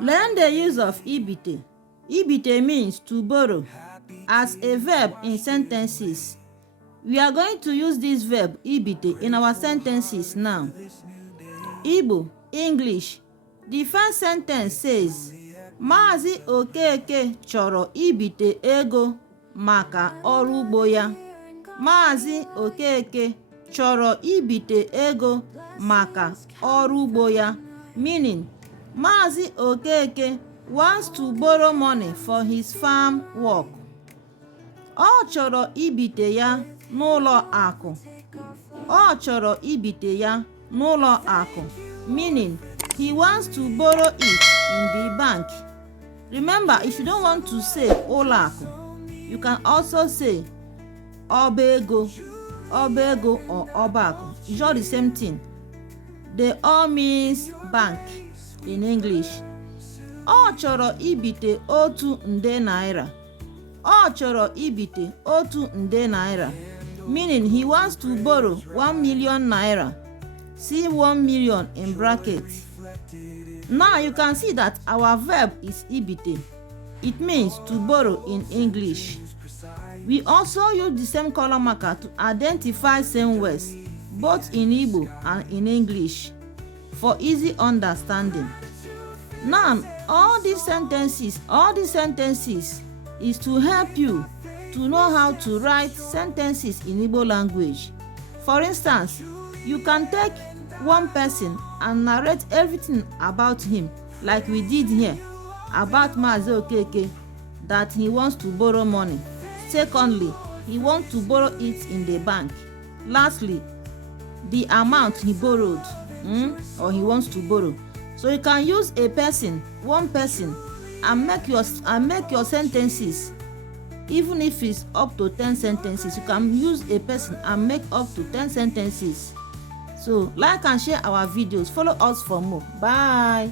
Learn the use of Ibite. Ibite means to borrow as a verb in sentences. We are going to use this verb Ibite in our sentences now. Igbo, English. The first sentence says, Maazị Okeke chọrọ ibite ego maka ọrụ ugbo ya. Maazị Okeke chọrọ ibite ego maka ọrụ ugbo ya, meaning Maazị Okeke wants to borrow money for his farm work. Ọ chọrọ ibite ya n'ụlọ akụ. Ọ chọrọ ibite ya n'ụlọ akụ, meaning he wants to borrow it in the bank. Remember, if you don't want to say ụlọ akụ, you can also say ọba ego or ọba akụ. It's all the same thing. They all means bank in English. Ọ chọrọ ibite otu nde naira. Ọ chọrọ ibite otu nde naira, meaning he wants to borrow 1 million naira. See 1 million in brackets. Now you can see that our verb is ibite. It means to borrow in English. We also use the same color marker to identify same words, both in Igbo and in English, for easy understanding. Now, all these sentences is to help you to know how to write sentences in Igbo language. For instance, you can take one person and narrate everything about him, like we did here about Maazị Okeke, that he wants to borrow money. Secondly, he wants to borrow it in the bank. Lastly, the amount he borrowed or he wants to borrow. So you can use one person, and make your sentences. Even if it's up to 10 sentences, you can use a person and make up to 10 sentences. So like and share our videos. Follow us for more. Bye.